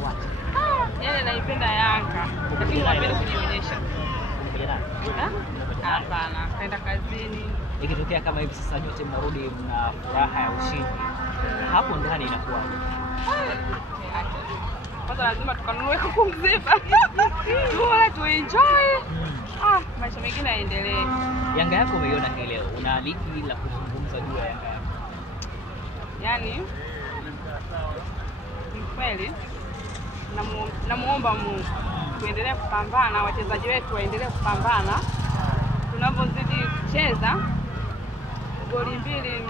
inakuaje? Yaani naipenda Yanga. Lakini napenda kujionyesha. Hapana, kaenda kazini. Ikitokea kama hivi sasa nyote mnarudi mna furaha ya ushindi, hapo ndani inakuaje? Kwanza lazima tukanunue kuku mzima. Tule tuenjoy. Maisha mengine yaendelee. Yanga yako umeiona hii leo. Una lipi la kuzungumza juu ya Yanga yako? Yaani kweli namuomba Mungu tuendelee kupambana, wachezaji wetu waendelee kupambana. Tunapozidi kucheza goli mbili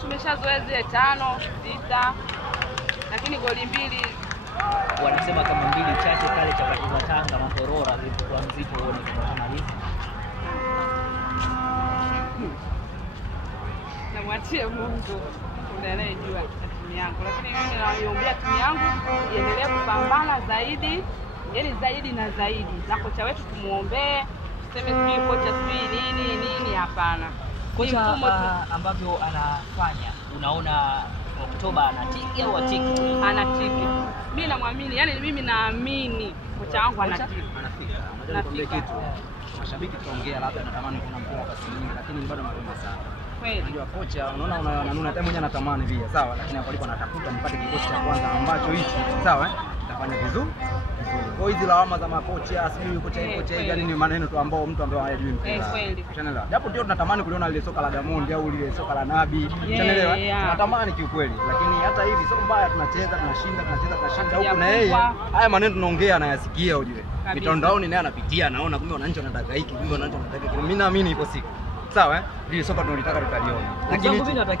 tumeshazoea zile 5, 6, lakini goli mbili wanasema kama mbili chache pale chapati za Tanga Matorora zilikuwa mzito uone kama hivi. Namwachie Mungu ndiye anayejua timu yangu, lakini mimi naiombea timu yangu iendelee kupambana zaidi, yani zaidi na zaidi. Na kocha wetu tumuombee, tuseme sijui kocha sijui nini, hapana. Kocha ambavyo anafanya, unaona Oktoba anatiki au atiki? Anatiki. Mimi namwamini, yani mimi naamini kocha wangu anatiki. Anafika. Kitu. Mashabiki tuongea labda natamani kuna mpira kwa simu, lakini bado mapema sana. Kweli. Unajua kocha unaona unanuna hata mwenyewe anatamani pia, sawa, lakini hapo alipo anatafuta nipate kikosi cha kwanza ambacho hichi, sawa, itafanya vizuri. Kwa hizi lawama za makocha, sijui kocha hivi ni maneno tu ambao mtu ambaye hajui mpira. Kweli. Unaelewa? Japo ndio tunatamani kuliona ile soka la Diamond au ile soka la Nabi. Unaelewa? Tunatamani kiukweli, lakini hata hivi sio mbaya, tunacheza tunashinda huko na yeye. Haya maneno tunaongea anayasikia ujue. Mitandaoni naye anapitia, anaona kumbe wananchi wanataka hiki, kumbe wananchi wanataka kile. Mimi naamini ipo siku. Sawa, ile soka tunalitaka tutaliona. Lakini mimi natakia